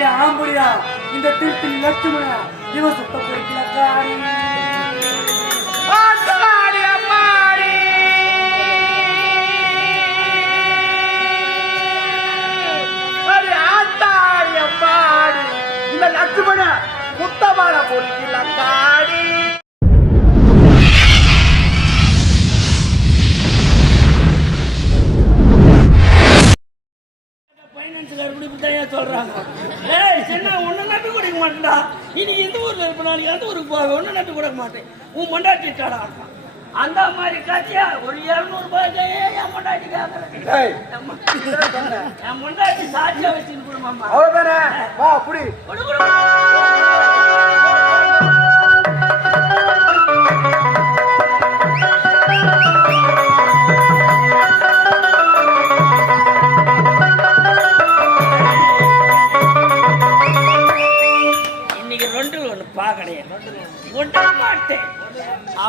என் ஆம்புலியா. இந்த திருப்பி லட்சுமணா இவன் சுத்த பொறுக்கில காரி லட்சுமண முத்தமான பொறுக்கில சின்ன ஒண்ணு நட்டு கொடுக்க மாட்டேன்டா. இன்னைக்கு இந்த ஊர்ல இருப்ப நாளைக்கு அந்த ஊருக்கு போக ஒண்ணு நட்டு கொடுக்க மாட்டேன். உன் மண்டாட்டி கடா அந்த மாதிரி காட்சியா ஒரு இருநூறு ரூபாய்க்கு என் மண்டாட்டி என் மண்டாட்டி சாட்சியா வச்சுன்னு கொடுமாமா அவ்வளவுதானே? வா கொடு.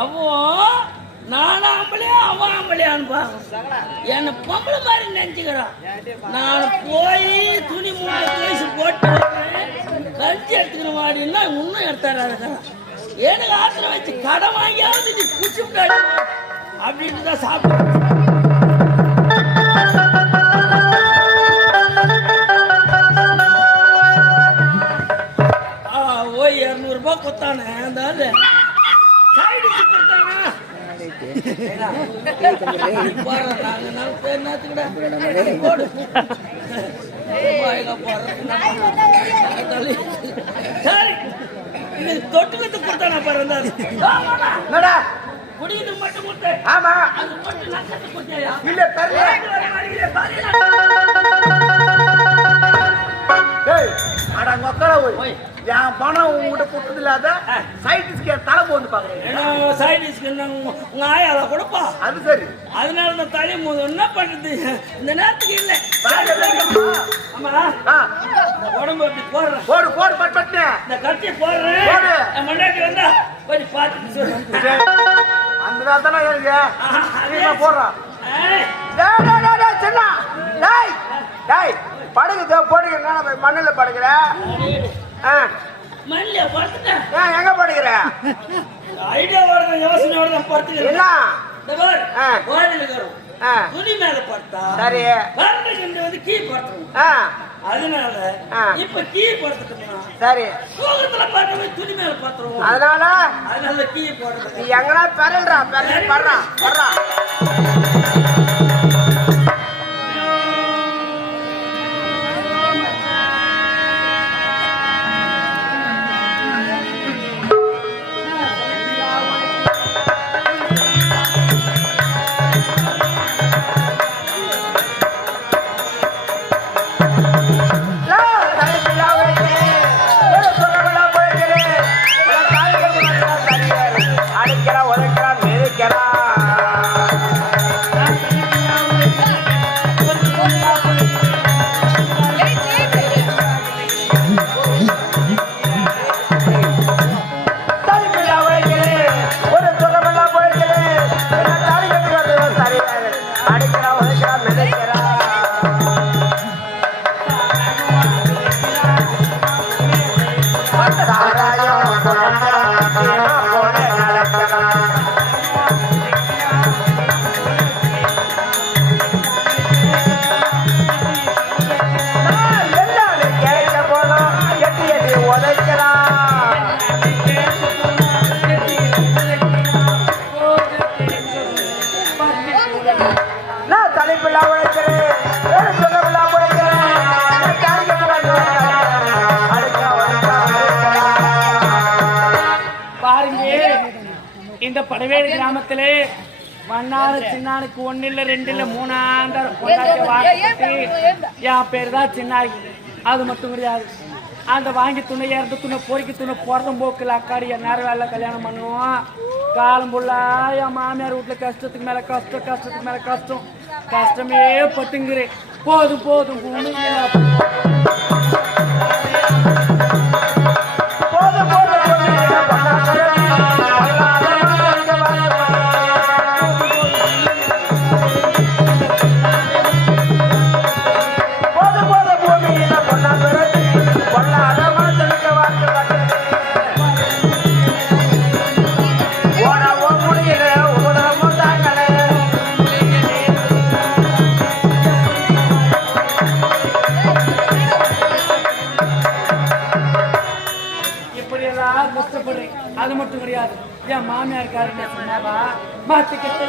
அவன் நான் ஆம்பளையா அவன் ஆம்பளையான்னு பாங்க என்ன பொம்பளை மாதிரி நினைச்சுக்கிறான் நான் போய் துணி மூணு துணிசு போட்டு வரேன். கஞ்சி எடுத்துக்கிற மாதிரின்னா இன்னும் எடுத்தாரா இருக்கிறான் எனக்கு ஆத்திரம் வச்சு கடன் வாங்கியாவது நீ குச்சி விட்டாடி அப்படின்ட்டு தான் சாப்பிடுறேன். ஆ, ஓய் இரநூறுபா கொத்தானே அந்த ஆளு சைடு கொடுத்தானா போடுறேன் நாங்க நாலு பேர் என்னத்துக்குடா? போடு. வாயில போடுறேன். தள்ளி. சரி தொட்டுக்கிட்டு கொடுத்தானா பாரு அந்த மட்டும் கொடுத்தேன் ஆமா அது மட்டும் இல்ல தரல போய். என் பணம் உங்ககிட்ட கொடுத்தது இல்லாத சைட்டிஸ்க்கு தலை போந்து பாக்குறேன் சைடிஸ்க்கு உங்க ஆயால கொடுப்பா. அது சரி. அதனால நான் தலை போது என்ன பண்ணுறது இந்த நேரத்துக்கு இல்லை. உடம்பு அப்படி போடுறேன். போடு போடு பட் பட்டு. இந்த கத்தி போடுறேன். போடு. என் முன்னாடி வந்தா கொஞ்சம் பார்த்துட்டு சொல்லு. அந்த நாள் தானே எனக்கு போடுறான் சின்ன. டேய், டேய், படுகு தோ, படுகு எங்க நான் மண்ணுல படுத்துட்டேன். எங்க படுக்கிற? ஐடியாவோட யோசனையோட தான் படுத்துக்கிறேன். என்ன? இந்த பாரு, ஆ. கோயிலுக்கு. ஆ, துணி மேல படுத்தா சரி. கிண்ட வந்து கீ படுத்துருவோம். ஆ, அதனால. இப்ப கீ படுத்துட்டோம்னா சரி. தூக்கத்துல பார்த்து துணி மேல படுத்துருவோம். அதனால அதனால கீ போடுறது நீ எங்கனா பெறல்றா? பெறல் படுறா படுறா. படவேடு கிராமத்திலே மன்னாரு சின்னானுக்கு ஒண்ணு இல்ல ரெண்டு இல்ல மூணாந்தார் பொண்டாட்டி வாக்கப்பட்டு என் பேர் தான் சின்னாகி அது மட்டும் கிடையாது. அந்த வாங்கி துணை இறந்து துணை பொறிக்க துணை பிறந்த போக்கில் அக்காடி என் நேரம் வேலை கல்யாணம் பண்ணுவோம். காலம் புள்ளா என் மாமியார் வீட்டுல கஷ்டத்துக்கு மேல கஷ்டம் கஷ்டத்துக்கு மேல கஷ்டம். கஷ்டமே பட்டுங்கிறேன் போதும் போதும். மாமியார் காரங்க சொன்னாவா மாத்திக்கிட்டு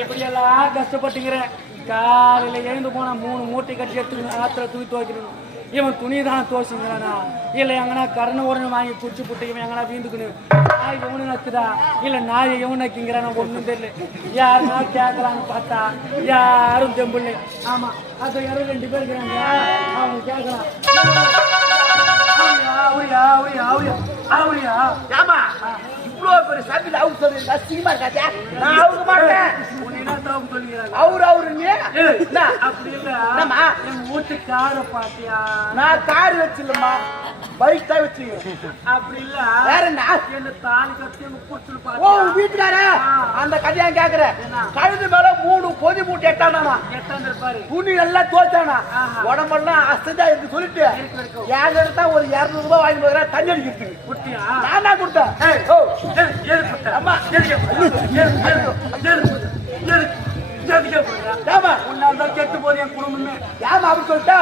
இப்படியெல்லாம் கஷ்டப்பட்டுக்கிறேன். எழுந்து போனால் மூணு மூட்டை கட்டி எடுத்து ஆத்திர தூக்கி துவைக்கணும். இவன் துணி தான் துவைச்சுங்கிறானா இல்லை எங்கன்னா கரண உடனே வாங்கி குடிச்சு புட்டு இவன் எங்கன்னா வீந்துக்கணும் நாய் எவனு நக்குதா இல்லை நாய் எவன் நக்கிங்கிறானா ஒன்றும் தெரியல யாருன்னா கேட்கலான்னு பார்த்தா யாரும் தெம்பில்லை ஆமா அது யாரும் ரெண்டு பேர் இருக்கிறாங்க அவங்க கேட்கலாம் அவரியா அவரியா அவரியா அவரியா ஏமா இவ்வளவு பெரிய சபையில அவுட் சொல்றீங்க அசிங்கமா இருக்காதே. நான் அவுக்க மாட்டேன். அவரு அவரு நீ ஏய், என்ன? அப்படி இல்ல. என்னம்மா? என் வீட்டு காரை பாத்தியா? நான் கார் வச்சிடலம்மா பைக் தான் வச்சுக்கிறேன் அப்படி இல்ல. வேற என்ன? என்ன தாலி கட்டி ஓ வீட்டுக்கார அந்த கதையா கேக்குறேன். என்ன? கழுது மேல மூணு பொதி மூட்டை எட்டானா துணி எல்லாம் தோச்சானா. உடம்பெல்லாம் அசதா இருக்கு சொல்லிட்டு. என் எடுத்தா ஒரு இருநூறு ரூபாய் வாங்கி போகிறேன் தண்ணி அடிக்கிறதுக்கு நான் தான் கொடுத்தேன். அம்மா. ஏமா உன்னால தான் கெட்டு. போகுது என் குடும்பமே. ஏமா அப்படி சொல்லிட்டா?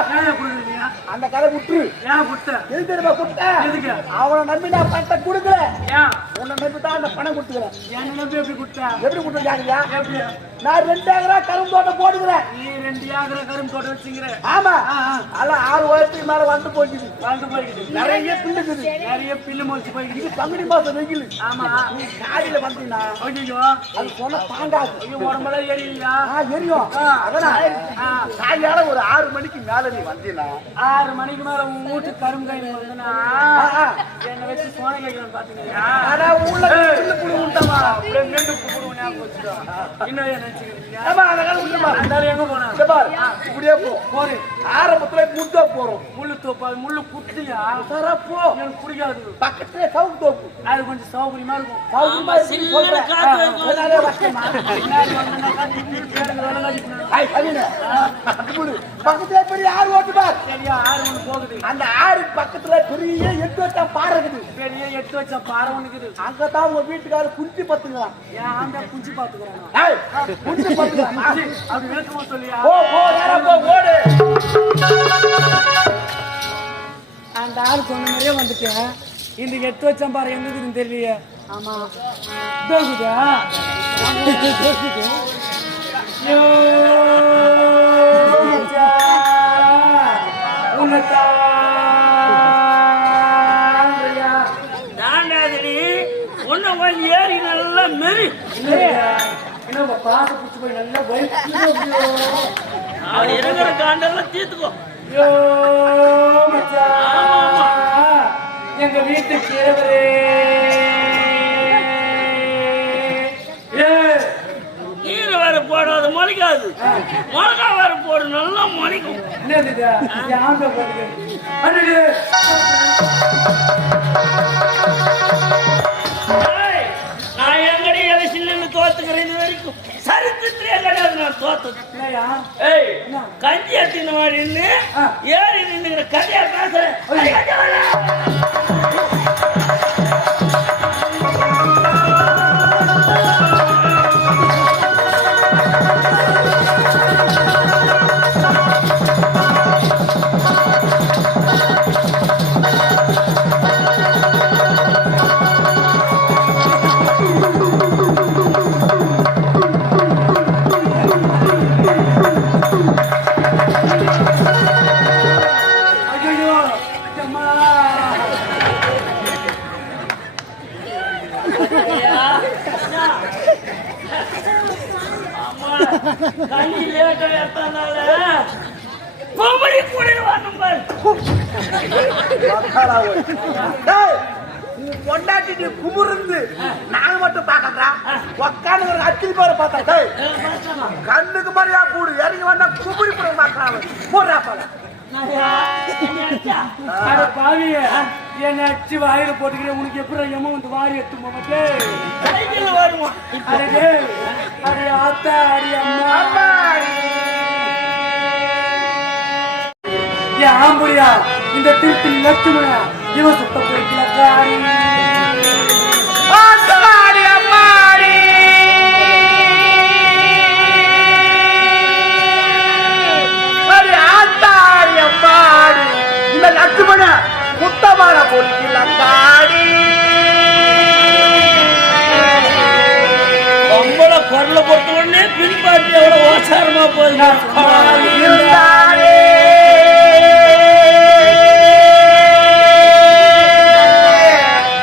அந்த கதை விட்டுரு ஏன் குட்ட? எது தெரியுமா கொடுத்தேன் எதுக்கு? அவனை நம்பி நான் பணத்தை கொடுக்கல ஏன்? உன்னை நம்பி தான் அந்த பணம் கொடுத்துக்கிறேன் என்னை நம்பி எப்படி குட்ட? எப்படி கொடுத்துருக்காங்க எப்படி? நான் ரெண்டு ஏக்கரா கரும்பு தோட்டம் போட்டுக்கிறேன் நீ ரெண்டு ஏக்கரை கரும்பு தோட்டம் வச்சுக்கிற. ஆமா. அதெல்லாம் ஆறு வருஷத்துக்கு மேல வந்து போச்சுது வாழ்ந்து போய்கிட்டு. நிறைய பிள்ளைக்குது நிறைய பில்லு மொழிச்சு போய்கிட்டு. இது பங்குனி மாசம் வெயில் ஆமா. நீ காலையில வந்தீங்கன்னா ஐயோ, அது சொன்ன தாங்காது ஐயோ, உடம்பெல்லாம் எரியலையா? ஆ எரியும் அதான். சாயங்கால ஒரு ஆறு மணிக்கு மேல நீ வந்தீங்கன்னா ஆறு மணிக்கு மேல உன் வீட்டு கரும்பு காய் வந்தனா ஆ, ஆ. என்னை வச்சு சோன கேட்கலாம் பாத்தீங்களா? ஆனா உள்ள சின்ன புழு உண்டமா? அப்படியே மீண்டு கும்பிடுவோம் ஞாபகம் வச்சுக்கோ. இன்னும் என்ன நினைச்சுக்கிறீங்க? ஆமா அந்த காலம் உண்டுமா அந்த ஆளு எங்க போனா? பாரு இப்படியே போ. போரு ஆரம்பத்துல முட்டை போறோம். முள்ளு தோப்பு? அது முள்ளு குத்தியா சரா போ. எனக்கு பிடிக்காது. பக்கத்துல சவுக்கு தோப்பு. அது கொஞ்சம் சௌகரியமா இருக்கும். கவின. பக்கத்துல பெரிய ஆறு ஓட்டு பார் சரியா ஆறு ஒண்ணு போகுது. அந்த ஆறு பக்கத்துல பெரிய எட்டு வச்சா பாறை இருக்குது. பெரிய எட்டு வச்ச பாறை ஒண்ணுக்குது அங்கதான் உங்க வீட்டுக்காரர் குஞ்சு பத்துங்களாம் என் ஆண்டா குஞ்சு பாத்துக்கிறானா ஏய் குஞ்சு பத்துங்களாம் அப்படி வேணுமா சொல்லியா? போ போ நேரா போ ஓடு. அந்த ஆள் சொன்ன மாதிரியே வந்துட்டேன் இந்த எட்டு வச்சம் பாரு எங்க இருக்குதுன்னு தெரியலையே. ஆமா. தோகுதா யோ மெரி என்ன பாச புடிச்சு போய் நல்லா வயிற்று இருக்கிற காண்டெல்லாம் தீர்த்துக்கோ எங்க வீட்டு கிழவரே. ஏ. நீர் வேற போடாது முளைக்காது. மிளகா வேற போடு நல்லா முளைக்கும். என்னது தோத்துக்கிறேன் இது வரைக்கும். சரித்திரத்திலே கிடையாது நான் தோத்தது? ஏய் கஞ்சி எத்தின மாதிரி. ஏறி நின்னுங்கிற கதையா பேசுறேன். வந்து வாரி எடுத்து போமட்டே சைக்கிள்ல வருவான் அடே அடே ஆத்தா அடி அம்மா. அம்மா என் ஆம்புடியா இந்த திருப்பி லட்சுமணா இவன் சுத்த போய்க்கலக்காரி ஆத்தாடி அம்மாடி. அடி ஆத்தாடி அம்மாடி. இந்த லட்சுமண முத்தமான பொறுக்கிலக்காடி குரலை பொறுத்த உடனே பின்பாட்டி. எவ்வளவு ஓசாரமா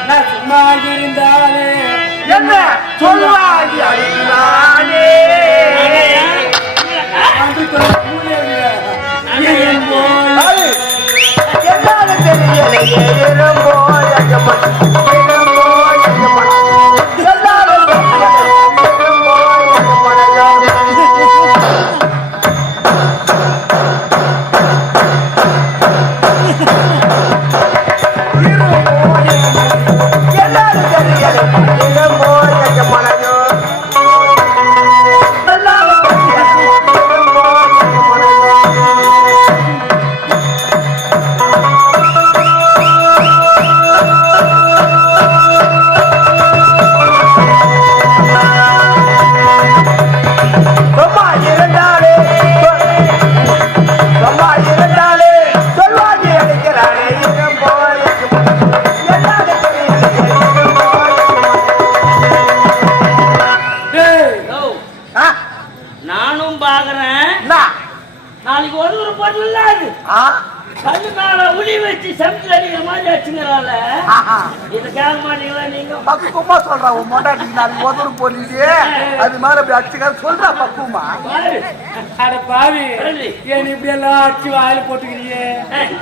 நான் சும்மா இருந்தாலே என்ன? சொல்வாடி அடிக்கிறானே நானும் பாக்குறேன் நாளைக்கு ஒரு ஒரு பொருள் இல்ல மேல உளி வச்சு செம்பிள் அடிக்கிற மாதிரி வச்சுங்கிறால இதை கேட்க மாட்டீங்களா நீங்க? பக்குவமா சொல்றா உன் மொண்டாட்டிக்கு நாளைக்கு உதவு போலீஸே அது மேல அப்படி அடிச்சுக்க சொல்றா பக்குவமா. பாரு. அட பாவி. ஏன் இப்படி எல்லாம் அடிச்சு வாயில போட்டுக்கிறியே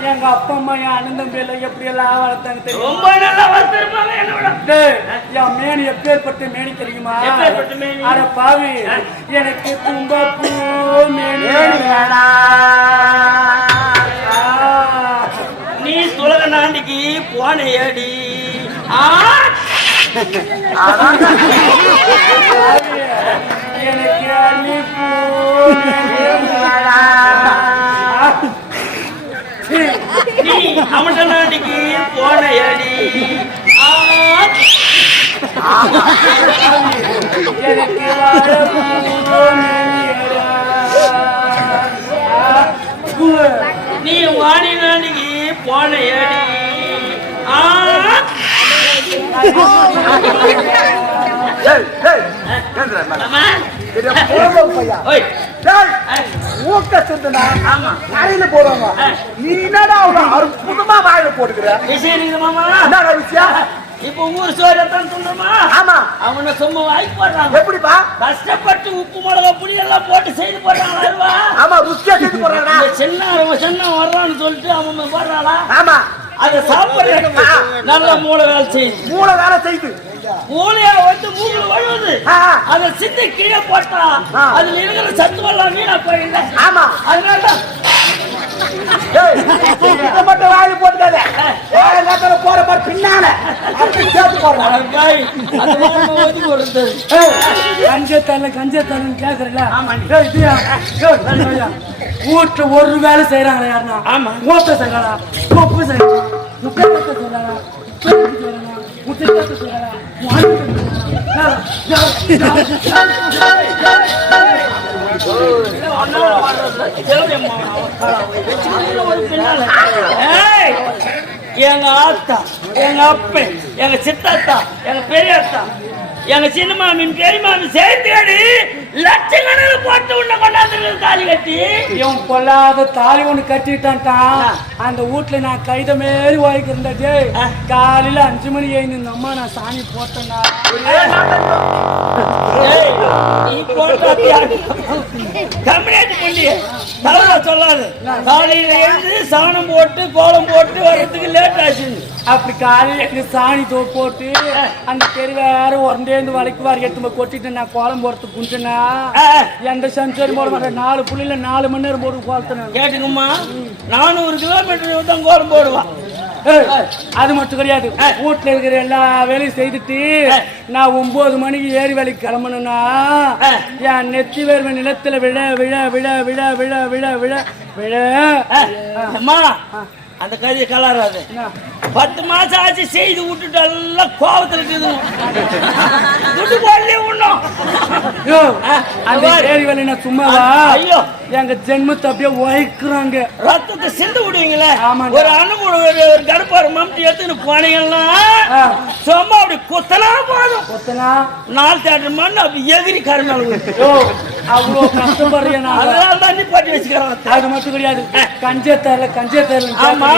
எங்க அப்பா அம்மா என் அண்ணன் தம்பி எல்லாம் எப்படி எல்லாம் வளர்த்தாங்க தெரியும்? ரொம்ப நல்லா வளர்த்திருப்பாங்க என்ன விட. டேய், என் மேனி எப்பேற்பட்ட மேனி தெரியுமா? மேனி? அட பாவி. எனக்கு தும்பப்பூ மேனி ஏனி வேணா. நீ துலக நாண்டிக்கு போன ஏடி ஆ எனக்கு நீ அமட்ட நாண்டிக்கு போன ஏடி ஆ எனக்கு வாழைப்பூ மேனியடா. ஆ. பூ. நீ வாணி நாண்டிக்கு போன ஏடி. ஆ? டேய் டேய் கேக்குறா மேல. அம்மா. இது போறோம் பையா. ஓய். டேய் ஆ. ஊக்க சுத்துனா ஆமா. வாயில போடுவாங்க. நீ என்னடா அற்புதமா வாயில போட்டுக்கிற? விஷயம்? இப்ப ஊர் சோறு எத்தான் ஆமா. அவனை சும்மா வாங்கி போடுறாங்க. எப்படிப்பா? கஷ்டப்பட்டு உப்பு மிளகா புளி எல்லாம் போட்டு செய்து போடுறாங்களா? ஆமா ருசியா செஞ்சு போடுறா இந்த சின்ன அவன் சின்ன வர்றான்னு சொல்லிட்டு அவன் போடுறாளா? ஆமா. அதை சாப்பிடுறதுக்கு நல்ல மூளை வேலை செய்யுது. மூளை வேலை செய்து மூளையா வந்து மூக்குல வழுவுது. அதை சிந்தி கீழே போட்டா. அதுல இருக்கிற சத்து எல்லாம் வீணா போயிடல ஆமா. அதனால மட்டும் வாயில போட்டுக்காத வாயில நேரத்துல போற மாதிரி பின்னால அப்படி சேர்த்து போடுறான் அட பாய், அது மாதிரி ஒதுக்கி கொடுத்தது. கஞ்சத்தல்ல கஞ்சத்தல்ல கேக்குறல வீட்டுல ஒரு வேலை செய்யறாங்க யாருன்னா ஆமா. ஓட்ட செய்யறா உப்பு செய்யறா முட்டை செய்யறா முட்டை செய்யறா ஒரு பின்னால. எங்க ஆத்தா எங்க அப்பன் எங்க சித்தாத்தா எங்க பெரியத்தா எங்க சின்ன மாமின் பெரிய மாமி சேர்த்து லட்சக்கணக்கில் போட்டு உன்னை கொண்டாந்து தாலி கட்டி. இவன் பொல்லாத தாலி ஒண்ணு கட்டிட்டான்ட்டான். அந்த வீட்டுல நான் கைத மாரி வாய்க்கிறேன் டேய். காலையில அஞ்சு மணி எழுந்து இந்த அம்மா நான் சாணி போட்டேன்னா கம்யூனிட்டி பண்ணி தவறா சொல்லாது. காலையில எழுந்து சாணம் போட்டு கோலம் போட்டு வர்றதுக்கு லேட் ஆச்சு அப்படி காலையில எங்க சாணி தோ போட்டு அந்த தெரு வேற உரண்டேந்து வளைக்கு வாரி எடுத்து கொட்டிட்டு நான் கோலம் போடுறதுக்கு குஞ்சனா. எந்த சென்சரி போட மாட்டேன். நாலு புள்ளில நாலு மணி நேரம் போட்டு கோலத்தினேன் கேட்டுங்கம்மா நானூறு கிலோமீட்டர் தான் கோலம் போடுவான் அது மட்டும் கிடையாது. வீட்டுல இருக்கிற எல்லா வேலையும் செய்துட்டு நான் ஒன்பது மணிக்கு ஏறி வேலைக்கு கிளம்பணும்னா என் நெத்தி வேர்வை நிலத்துல விழ விழ விழ விழ விழ விழ விழ விழ. அம்மா அந்த கதையை கலராது? பத்து மாசம் ஆச்சு செய்து விட்டுட்டு எல்லாம் கோபத்துல இருக்குது. துட்டு போடலே உண்ணும் அந்த ஏறி வேலை சும்மாவா? ஐயோ. எங்க ஜென்மத்தை அப்படியே உழைக்கிறாங்க ரத்தத்தை சிந்து விடுவீங்களே. ஒரு அணுகுடு ஒரு கடுப்பாரு மம்டி எடுத்துன்னு போனீங்கன்னா. சும்மா அப்படி குத்தனா போதும். கொத்தனா? நாலு தேட்டர் மண் அப்படி கருநாள் யோ அவ்வளோ கஷ்டப்படுறீங்க அதனால தான் நீ போட்டு வச்சுக்கிறோம் அது மட்டும் கிடையாது. கஞ்சே தரல கஞ்சே தரல ஆமா.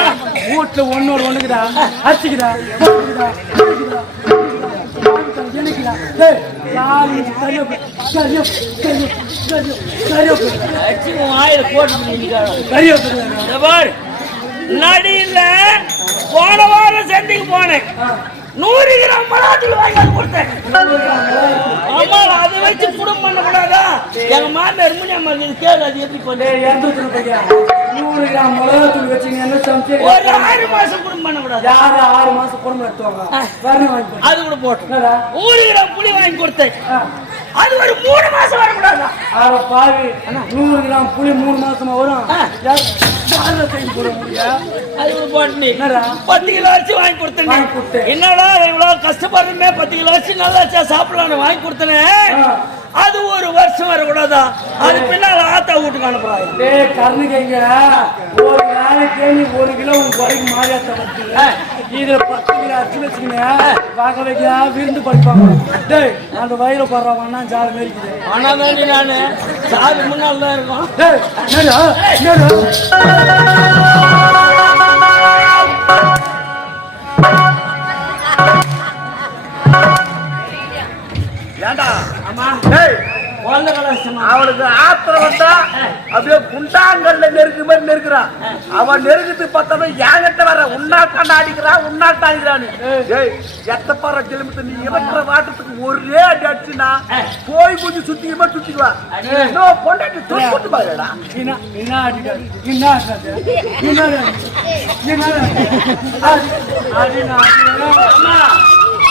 வீட்டுல ஒன்னோட ஒண்ணுக்குதா? அச்சுக்குதா நடியில போன வாரம் சந்திக்கு போனேன். நூறு கிராம் மலாத்தூள் வாங்கி கொடுத்தேன். ஆமா அதை வச்சு குடும்பம் பண்ணக்கூடாதா எங்க மாமியார் முனியம்மா இது கேளு அது எப்படி பண்ணு? நூறு கிராம் மிளகாத்தூள் வச்சுங்க என்ன சமைச்சு? ஒரு ஆறு மாசம் குடும்பம் பண்ணக்கூடாது யாரு ஆறு மாசம் குடும்பம் நடத்துவாங்க வரணும் வாங்கி போடு. அது கூட போட்டு. என்னடா? நூறு கிராம் புளி வாங்கி கொடுத்தேன். அது ஒரு மூணு மாசம் வரக்கூடாதா? ஆற பாவி. நூறு கிராம் புளி மூணு மாசமா வரும். பத்து கிலோ அரிசி வாங்கி கொடுத்தேன். என்னடா இவ்வளவு கஷ்டப்படுறமே? பத்து கிலோ அரிசி நல்லா வச்சா சாப்பிடலாம்னு வாங்கி கொடுத்தேன். அது ஒரு வருஷம் வரக்கூடாதா அது பின்னால ஆத்தா வீட்டுக்கு அனுப்புறாங்க டேய் கருணுகைங்க ஒரு நாளைக்கே நீ ஒரு கிலோ உன் குறைக்கு மாறியாத்த வச்சு இதுல பத்து கிலோ அரிசி வச்சுக்கிங்க வாங்க வைக்க விருந்து படிப்பாங்க. டேய் அந்த வயிறு போடுறவன்னா ஜாலி மேரிக்குது ஆனா தாண்டி நானு. சாது முன்னால் தான் இருக்கும். டேய் என்னடா? என்னடா? ஏண்டா? அவனுக்கு ஆத்திரம் வந்தா அப்படியே குண்டாங்கல்ல நெருக்கு மாதிரி நெருக்குறான் அவன் நெருக்கத்து பார்த்தவன் என்கிட்ட வர உன்னாட்டாண்ட அடிக்கிறான் உன்னாட்ட அடிக்கிறான்னு டேய் எத்தப்பாற கிளம்பிட்டு நீ இறக்குற வாட்டத்துக்கு ஒரே அடி அடிச்சுனா போய் கொஞ்சம் சுத்திக்குமா சுத்திக்குவா பொண்டாட்டி தொட்டு பாருடா என்ன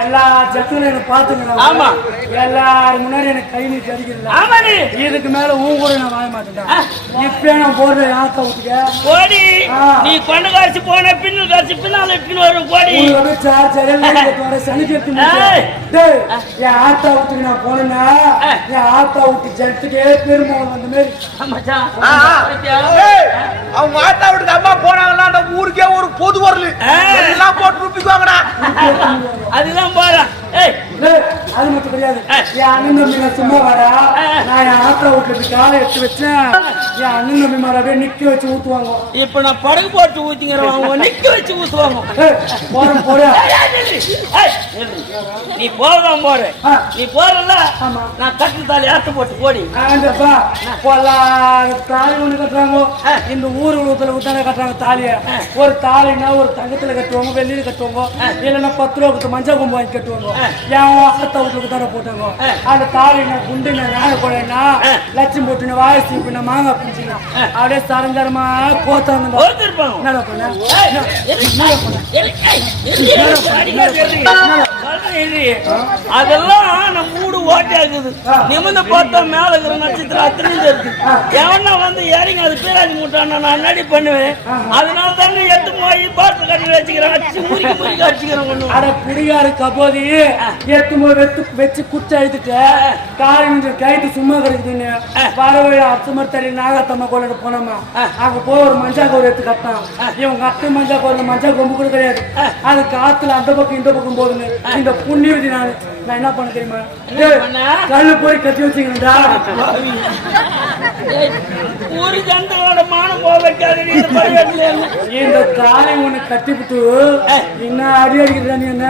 எல்லா ஜத்துலையும் எனக்கு பாத்துங்க ஆமா. எல்லாரும் முன்னாடி எனக்கு கை நீட்டி அடிக்கிறல ஆமா நீ. இதுக்கு மேல ஊன் கூட நான் வாங்க மாட்டேன்டா. இப்ப நான் போடுற யாத்த விட்டுக்க கோடி ஆ. நீ கொண்டு காய்ச்சி போன பின்னல் காய்ச்சி பின்னால் இட்டுன்னு வரும் கோடி உங்களோட சார் சரியா சனிக்கு எடுத்து ஏய். டேய் என் ஆத்தா விட்டுக்கு நான் போனேன்னா என் ஆத்தா விட்டு ஜனத்துக்கே பெருமாள் வந்த மாதிரி. அவங்க ஆத்தா வீட்டுக்கு அம்மா போனாங்கன்னா அந்த ஊருக்கே ஒரு பொது வரல. எல்லாம் போட்டு ருப்பிக்குவாங்கடா. அதுதான் டேய், அது மட்டும் கிடையாது. என் அண்ணன் தம்பி நான் சும்மா வரா நான் என் ஆத்தா வீட்டுல போய் காலை எடுத்து வச்சேன். என் அண்ணன் தம்பி மேல அப்படியே நிக்க வச்சு ஊத்துவாங்க. இப்ப நான் படகு போட்டு ஊத்திங்கிறேன் அவங்க நிக்க வச்சு ஊத்துவாங்க. ஏய், போறேன். நீ போறதான் போற. நீ போறல. நான் கட்டு தாலி அறுத்து போட்டு போடி. தாலி ஒண்ணு கட்டுறாங்க. இந்த ஊர் உலகத்துல ஊத்தான கட்டுறாங்க தாலிய. ஒரு தாலினா ஒரு தங்கத்துல கட்டுவாங்க வெள்ளியில கட்டுவாங்க. இல்லைன்னா பத்து ரூபா வச்ச மஞ்சள் கும்பம் வாங்கி கட்டுவாங்க என் அத்தை வீட்டுக்கு தானே போட்டாங்க. அந்த தாலி நான் குண்டு நான் நாக கொலைனா லட்சம் போட்டு வாயசி பின்ன மாங்காய் பிஞ்சினா அப்படியே சரஞ்சரமா கோத்தாங்க என்ன அதெல்லாம் நம்ம மூடு ஓட்டை இருக்குது நிமிந்து பார்த்தா மேல இருக்கிற நட்சத்திரம் அத்தனையும் இருக்கு எவனா வந்து இறங்கி அது பேராஜி மூட்டான நான் என்னடி பண்ணுவேன்? அதனால தானே எடுத்து போய் பாட்டு கட்டி வச்சுக்கிறேன். அடிச்சு முறிக்க முறிக்க அடிச்சுக்கிறேன் ஒண்ணு. அட குடிகாரு கபோதி எத்து போய் வெத்து வச்சு குச்சி அழுத்துட்டு காலையில கைட்டு சும்மா கிடக்குதுன்னு வரவழி அத்து மரத்தடி நாகத்தம்மா கோயிலுக்கு போனோமா? அங்க போய் ஒரு மஞ்சா கோயில் எடுத்து கட்டான் இவங்க அத்தை மஞ்சா கோயில் மஞ்சா கொம்பு கூட கிடையாது. அது காத்துல அந்த பக்கம் இந்த பக்கம் போகுதுன்னு இந்த புண்ணியவதி நான். நான் என்ன பண்ண தெரியுமா? கல்லு போய் கட்டி வச்சுக்கணும்டா ஒரு ஜனத்தோட மானம் போக இந்த தாலி ஒண்ணு கட்டிவிட்டு என்ன அடி அடிக்கிறா நீ என்ன?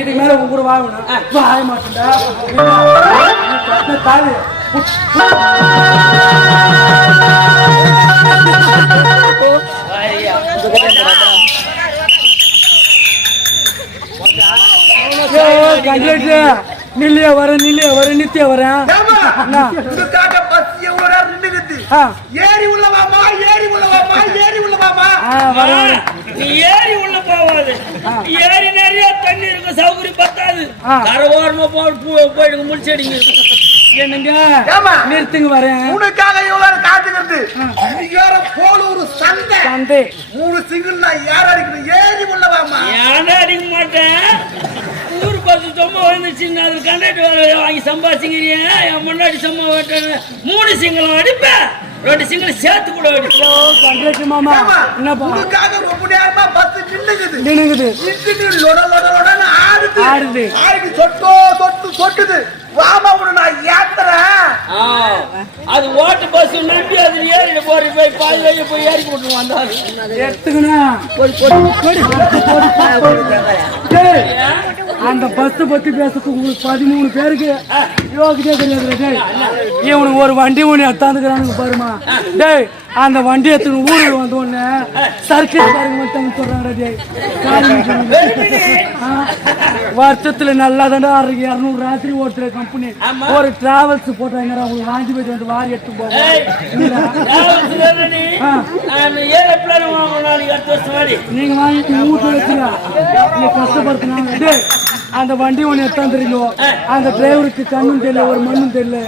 இது மேல உங்க கூட வாங்கணும் வாய மாட்டேன்டா. தாலி. கண்டிப்பா நில்லியா வரேன் நில்லியா வரேன் நித்தியா வரேன். ஏறி உள்ள வாமா ஏறி உள்ள வாமா ஏறி உள்ள வாமா. ஆ, வரேன் வரேன். நீ ஏறி உள்ள போவாது. ஏறி நிறைய தண்ணி இருக்கும் சௌகரியம் பத்தாது. கரவோரமா போ- போயிடுங்க முடிச்சடிங்க என்னங்க? நிறுத்துங்க வரேன் உனக்காக இவ்வளவு காத்துக்கிறது வேற போலூர் சந்தை. தந்தை மூணு சிங்கிள் நான் யார் அடிக்கணும்? ஏறி உள்ள வாமா. அடிக்க மாட்டேன். பத்து சும்மா வந்துச்சுங்க அது கண்டக்டர் வாங்கி சம்பாதிச்சுக்கிறீங்க என் முன்னாடி சும்மா வேட்டேன்னு மூணு சிங்கிளும் அடிப்பேன் ரெண்டு சிங்கிள் சேர்த்து கூட அடிப்பேன் மாமா. என்னப்பா உனக்காக ரொம்ப நேரமா பஸ் நின்னுக்குது. நின்னுக்குது. நின்னுட்டு லொட லொட லொடன்னு ஆடுது. ஆடுது. ஆடுது சொட்டோ சொட்டு சொட்டுது. வாமா நான் ஏத்துறேன். அது ஓட்டு பஸ் நம்பி அது ஏறிட்டு போய் போய் பாதி போய் ஏறி போட்டு வந்தாரு. அந்த பஸ் பத்தி பேசுறதுக்கு உங்களுக்கு பதிமூணு பேருக்கு யோகிதே தெரியாது டேய். இவனுக்கு ஒரு வண்டி ஒண்ணு எத்தாந்துக்கிறானுங்க பாருமா டேய் அந்த வண்டி எடுத்துன்னு ஊருக்கு வந்த உடனே சர்க்கஸ் பாருங்க மட்டும் சொல்றாங்க. ஆ, வருஷத்துல நல்லா தாண்டா இரநூறு ராத்திரி ஓட்டுற கம்பெனி. ஒரு டிராவல்ஸ் போட்டாங்க உங்களுக்கு வாங்கி போயிட்டு வந்து வாரி எடுத்து மாதிரி நீங்க வாங்கி வீட்டுல வச்சுங்க நீ கஷ்டப்படுத்தினாங்க அந்த வண்டி ஒண்ணு எத்தாந்துறீங்க அந்த டிரைவருக்கு கண்ணும் தெரியல ஒரு மண்ணும் தெரியல.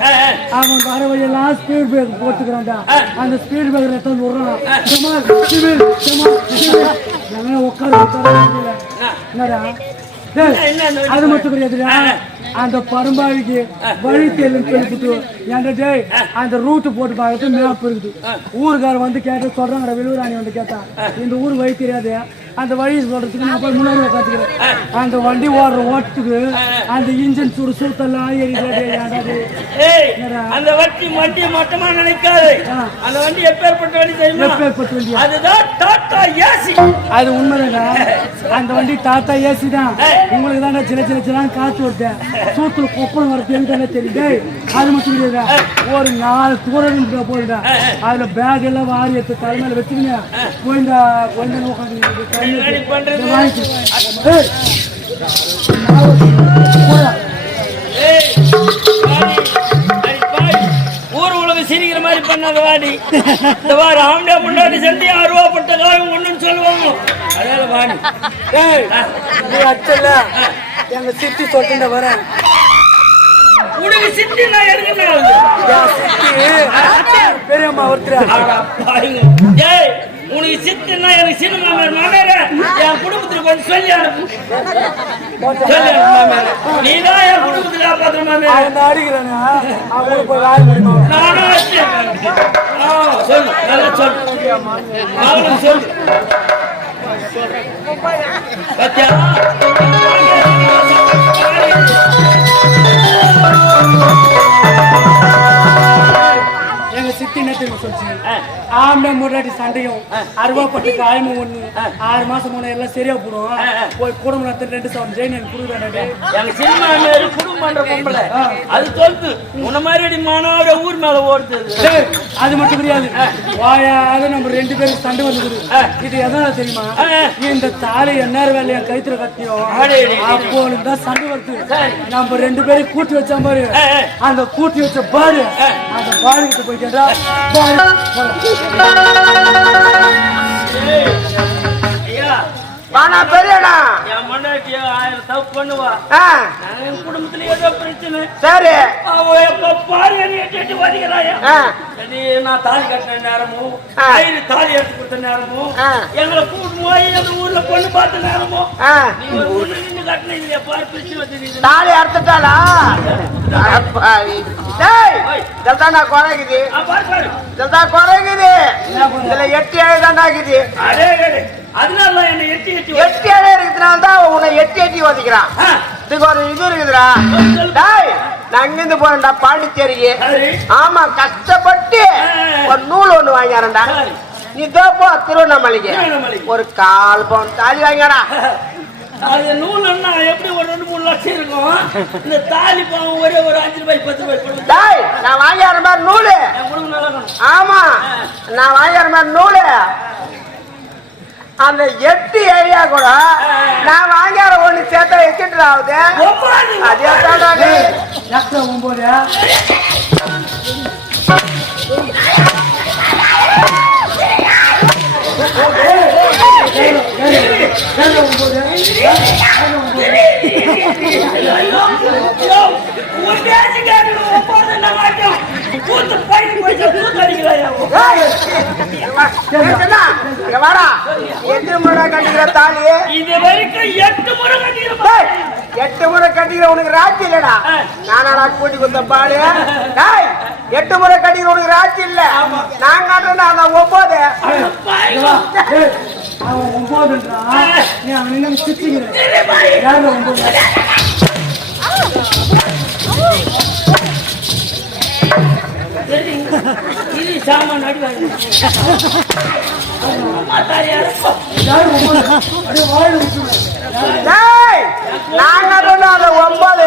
அவன் வர வழியெல்லாம் ஸ்பீட் பிரேக் போட்டுக்கிறான்டா. அந்த ஸ்பீட் பிரேக்கர் எத்தாந்து விடுறான். நாங்க உட்கார. என்னடா? அது மட்டும் கிடையாதுடா. அந்த பரம்பாவிக்கு வழி தெரியலன்னு சொல்லிட்டு ஏன்டா டேய் அந்த ரூட் போட்டு பார்க்கறது மேப் இருக்குது. ஊருக்காரர் வந்து கேட்டு சொல்றாங்கடா வெளியூராணி வந்து கேட்டா இந்த ஊர் வழி தெரியாது. அந்த வழி சொல்றதுக்கு நான் போய் முன்னாடி உட்காந்துக்கிறேன் அந்த வண்டி ஓடுற ஓட்டுக்கு அந்த இன்ஜின் சுடு சுத்தெல்லாம் அந்த வண்டி வண்டி மொத்தமா நினைக்காது. அந்த வண்டி எப்பேற்பட்ட வண்டி தெரியுமா? எப்பேற்பட்ட வண்டி? அதுதான் டாடா ஏசி. அது உண்மைதாங்க அந்த வண்டி டாட்டா ஏசி தான். உங்களுக்கு தானே சின்ன சின்ன சின்ன காத்து வருது. சூத்துல கொப்பளம் வர தெரியும் தானே தெரியும்? டேய், அது மட்டும் கிடையாது ஒரு நாலு தூரம் இருந்தா போயிடா அதுல பேக் எல்லாம் வாரி எடுத்து தலைமையில வச்சுக்கிங்க போயிண்டா கொஞ்சம் உட்காந்து என்னடி பண்றது? ஏய் போடா. ஊர் உலகம் சிரிக்கிற மாதிரி பண்ணாத வாடி இந்த வாரம் ஆம்டா முன்னாடி சண்டி ஆறு ரூபா பட்ட காயம் ஒண்ணுன்னு சொல்லுவாங்க அதனால வாடி ஏய், நீ அச்சல்ல எங்க சித்தி சொல்லிட்டு வரேன் உனக்கு சிட்டி நான் எடுக்கணும் என் சித்தி பெரியம்மா ஒருத்தர் ஏய் உனக்கு சித்துனா எனக்கு சின்ன மாமனார் மாமனார் என் குடும்பத்துக்கு கொஞ்சம் சொல்லி. சொல்லி மாமனார் நீ தான் என் குடும்பத்துக்கு காப்பாத்துற மாமனார் அடிக்கிறானா நானும் சொல்லு நல்லா சொல்லு. பாத்தியா? என்ன தெரியுமா சொல்லுச்சு ஆம்பளை முன்னாடி சண்டையும் அருவாப்பட்டு காயமும் ஒண்ணு. ஆறு மாசம் போன எல்லாம் சரியா போடும் போய் குடும்பம் நடத்த ரெண்டு சவன் ஜெயின் எனக்கு கொடுக்குறானே எங்க சினிமா மாரி குடும்பம் பண்ற பொம்பளை. அது சொல்லுது. மாதிரி ஊர் மேல ஓடுது. அது மட்டும் கிடையாது வாயாத நம்ம ரெண்டு பேரும் சண்டை வந்துக்குது இது எதனால தெரியுமா? இந்த தாலி எந்நேரம் வேலை என் கைத்துல கட்டியும். அடேடே. அப்போ தான் சண்டை வருது. நம்ம ரெண்டு பேரும் கூட்டி வச்சோம் பாரு. அந்த கூட்டி வச்ச பாரு. அந்த பாரு கிட்ட போய் கேட்டா பாரு ஐயா வாடா பெரியடா. என் மண்டாட்டிய ஆயிரம் தப்பு பண்ணுவா. என் குடும்பத்துல ஏதோ பிரச்சனை. சரி. அவ எப்ப பாரு என்னைய கேட்டு ஆ, சரி, நான் தாலி கட்டின நேரமும். கயிறு தாலி எடுத்து கொடுத்த நேரமும். எங்களை கூட்டு போய் எங்க ஊர்ல பொண்ணு பார்த்த நேரமும். நீ ஊர்ல நின்று கட்டின இல்லையா? பாரு பிரிச்சு வச்சிருக்கீங்க தாலி அறுத்துட்டாளா? இதெல்லாம் குறைக்குது. இதெல்லாம் குறைக்குது. இதுல எட்டு ஏழு தாண்டாக்குது. அதனால தான் என்னை எட்டி இருக்கிறதுனால தான் உன்னை எட்டி எட்டி ஒதுக்கிறான் ஆ, இதுக்கு ஒரு இது இருக்குதுடா. டேய் நான் அங்கிருந்து போறேன்டா பாண்டிச்சேரிக்கு. சரி. ஆமா கஷ்டப்பட்டு ஒரு நூல் ஒண்ணு சரி. நீ தோப்போ திருவண்ணாமலைக்கு. ஒரு கால் பவுன் தாலி வாங்கியாடா. அது நூலுன்னா எப்படி ஒரு ரெண்டு மூணு லட்சம் இருக்கும்? இந்த தாலி ஒரே ஒரு அஞ்சு ரூபாய் பத்து ரூபாய் கொடுத்து டேய் நான் வாங்கியார மாதிரி நூலு. ஆமா நான் வாங்கியார மாதிரி நூலு. அந்த எட்டு ஏரியா கூட நான் வாங்கியார ஒண்ணு சேர்த்த வச்சுட்டு ஆகுது? அதே ஒன்பது ஐயோ, எட்டு முறை கட்டிக்கிற உனக்கு ராட்சி இல்லடா நானா கூட்டி கொடுத்த பாடு எட்டு முறை கட்டிக்கிற உனக்கு ராட்சி இல்ல நான் காட்டுறேன் அதான் ஒன்பது அவன் ஒன்பதுன்றான் நீ அவன் இன்னும் சிரிச்சுக்கிறேன் யாரு ஒன்பது இது சாமான் அடிவாங்க ஒன்பது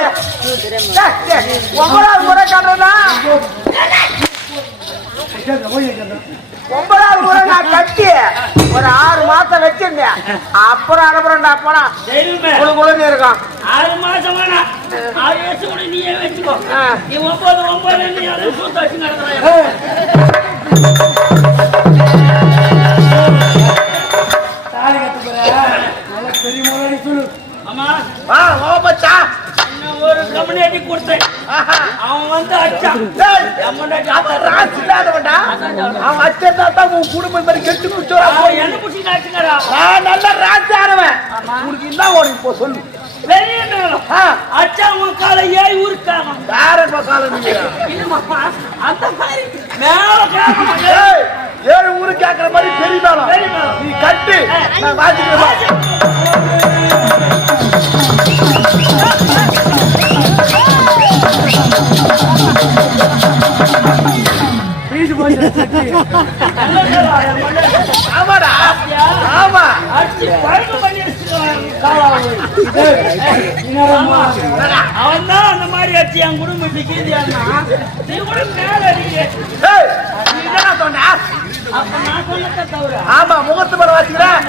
ஒன்பதாவது முறை காட்டுறேன்னா ஒன்பதாவது முறை நான் கட்டி ஒரு ஆறு மாசம் வச்சிருந்தேன் அப்புறம் அனுப்புறேன்டா போனா குழு குழுன்னு இருக்கும் ஆறு மாசம் வேணாம் ஆறு வருஷம் கூட நீயே வச்சுக்கோ. ஆ. நீ ஒன்பது ஒன்பது நீ அதை சூத்த வச்சு பெரிய சொல்லு. ஆமா. வா இன்னும் ஒரு கம்யூனிட்டி கொடுத்தேன். அவன் வந்து அடிச்சான். அவன் அச்சேன்னா தான் உன் குடும்பம் மாதிரி கெட்டு குடிச்சோரா அவன் என்ன பிடிச்சி நாச்சுங்கிறா நான் நல்ல ராசி ஆனவன். உனக்கு என்ன வேணும் இப்போ சொல்லு. அச்சா உன் காலை யார பக்காலம் நீங்க இல்லம்மா அந்த மாதிரி. மேல ஏழு ஊரு கேக்குற மாதிரி பெரிய. நீ கட்டு. நான் வாசிக்கிறேன் அவன் தான் அந்த மாதிரி அடிச்சு என் குடும்பத்துக்கு கீதியானா நீ கூட மேல அடிக்க ஏய், நீ என்னடா சொன்ன அப்ப நான் சொன்னத தவிர ஆமா முகத்து மேல வாசிக்கிறேன்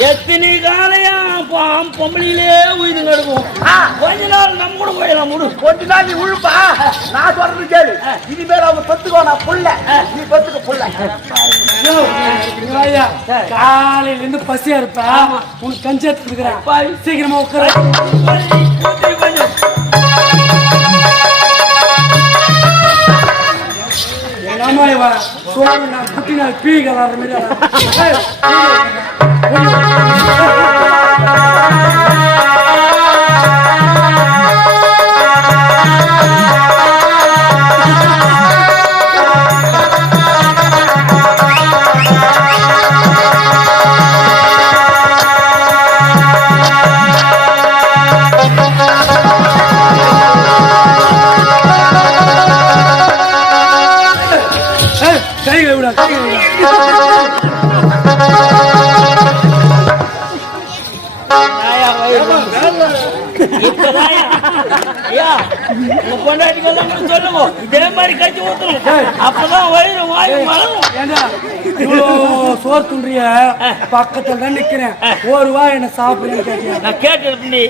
எத்தனை காலையா? பாம் பொம்பளையிலே உயிர் கிடக்கும் ஆ, கொஞ்ச நாள் நம்ம கூட போயிடலாம் முடு. கொஞ்ச நாள் நீ உழுப்பா. நான் சொல்றது கேளு. இனிமேல் அவங்க பெத்துக்கோ நான் புள்ள. நீ பெத்துக்க புள்ள. காலையில இருந்து பசியா இருப்ப? உனக்கு கஞ்சி எடுத்து கொடுக்குறேன் சீக்கிரமா உட்கார. கூட்டி கொஞ்சம் எங்க அம்மா இவ சோறு நான் குட்டி Thank you. கஞ்சி ஊத்தணும். அப்பதான் வயிறு வாய் மலரும். சோறு துன்றிய? பக்கத்துல தான் நிக்கிறேன். ஒரு வா என்ன சாப்பிடுறேன்னு கேட்டியா? நான் கேட்டிருப்பேன் நீ.